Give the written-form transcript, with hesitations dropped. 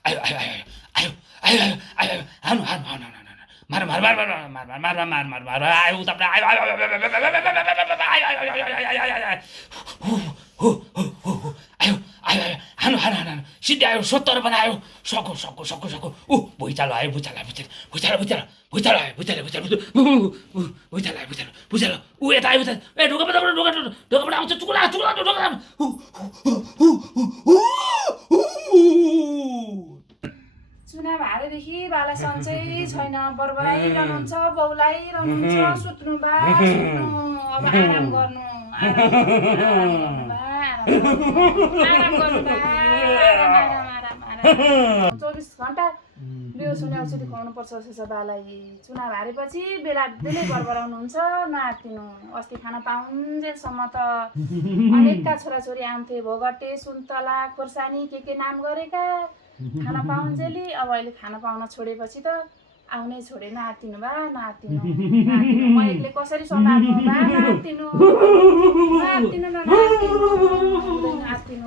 आयो आयो आयो आयो आयो आयो आयो हानु हानु हानु मार मार मार मार मार मार मार मार मार मार आयो उता आयो आयो आयो आयो आयो हानु हानु हानु सिधै आयो 70 बनायो सको सको सको सको भुइँचालो आयो भुइँचालो भुइँचालो भुइँचालो भुइँचालो आयो भुइँचालो भुइँचालो भुइँचालो आयो भुइँचालो भुइँचालो यता आयो ए ढोका ढोका आउँछ चुकुला चुकुला ढोका चुनाव हारेदेखि बाला सन्चै छैन बरबराइरहनुहुन्छ बौलाइरहनुहुन्छ सुत्नु बा सुत्नु अब आराम गर्नु आराम गर्नु बा 24 घण्टा बेहोस हुने औषधि खुवाउनुपर्छ छ बालाई चुनाव हारेपछि बेला बेलै बरबराउनुहुन्छ नआत्तिनु अस्ति खान पाउन्जेलसम्म त अनेकका छोराछोरी आउँथे भोगटे सुन्तला खोर्सानी के नाम गरेका खान पाउन्जेली अब अहिले खान पाउन छोडेपछि त आउनै छोडे नआत्तिनु बा नआत्तिनु म एक्लै कसरी सम्हाल्नु बा नआत्तिनु नआत्तिनु